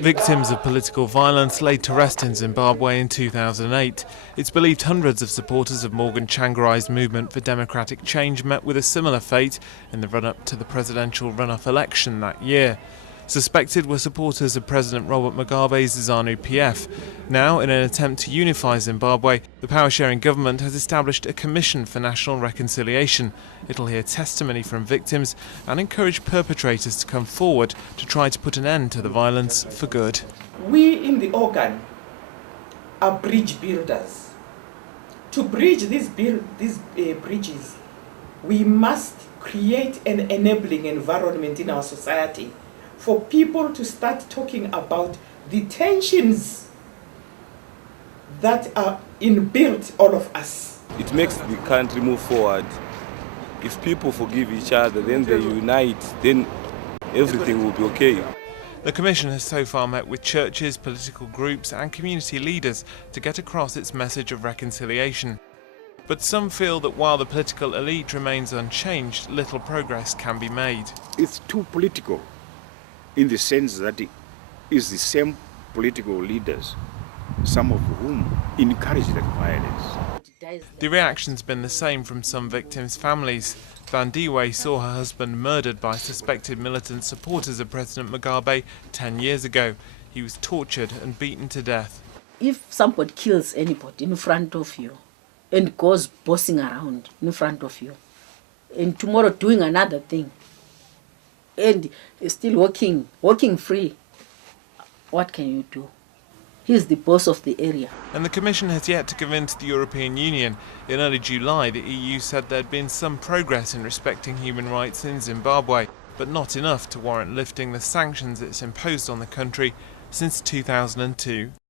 Victims of political violence laid to rest in Zimbabwe in 2008. It's believed hundreds of supporters of Morgan Tsvangirai's movement for democratic change met with a similar fate in the run-up to the presidential runoff election that year. Suspected were supporters of President Robert Mugabe's ZANU-PF. Now, in an attempt to unify Zimbabwe, the power-sharing government has established a commission for national reconciliation. It'll hear testimony from victims and encourage perpetrators to come forward to try to put an end to the violence for good. We in the organ are bridge builders. To bridge these bridges, we must create an enabling environment in our society for people to start talking about the tensions that are inbuilt all of us. It makes the country move forward. If people forgive each other, then they unite, then everything will be okay. The Commission has so far met with churches, political groups and community leaders to get across its message of reconciliation. But some feel that while the political elite remains unchanged, little progress can be made. It's too political, in the sense that it is the same political leaders, some of whom encourage that violence. The reaction's been the same from some victims' families. THANDIWE saw her husband murdered by suspected militant supporters of President Mugabe 10 years ago. He was tortured and beaten to death. If somebody kills anybody in front of you and goes bossing around in front of you, and tomorrow doing another thing, and still walking free, what can you do? He's the boss of the area. And the Commission has yet to convince the European Union. In early July, the EU said there'd been some progress in respecting human rights in Zimbabwe, but not enough to warrant lifting the sanctions it's imposed on the country since 2002.